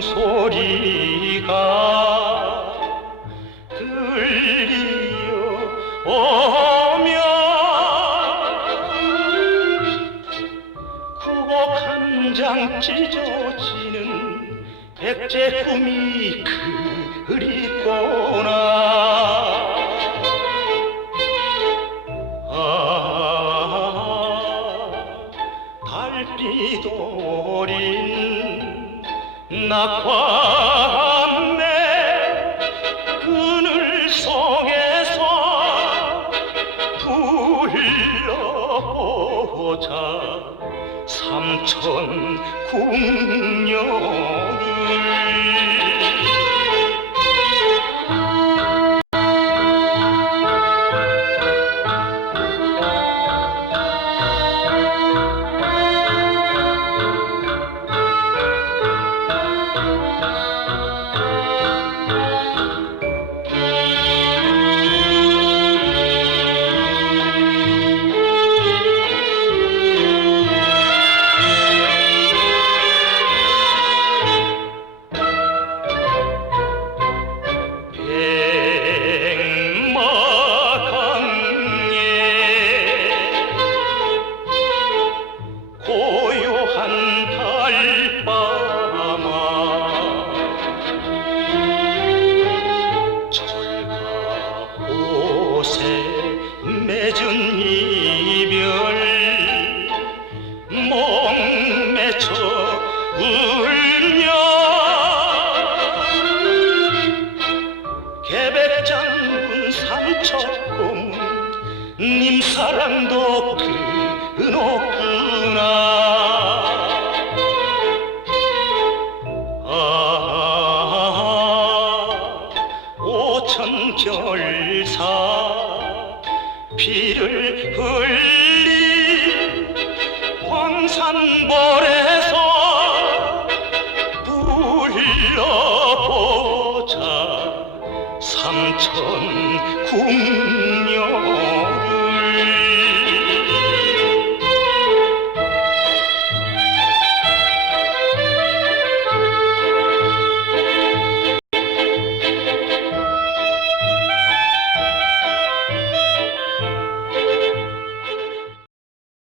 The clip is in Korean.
종소리가 들려 오면 구곡 한 장 찢어지는 백제 꿈이 그립구나. 아 달빛 오린 낙화암내 그늘 속에서 불러보자. 삼천 국녀를 고요한 달 사랑도 그놓구나. 아 오천결사 피를 흘린 황산벌에서 불러보자. 삼천 국녀를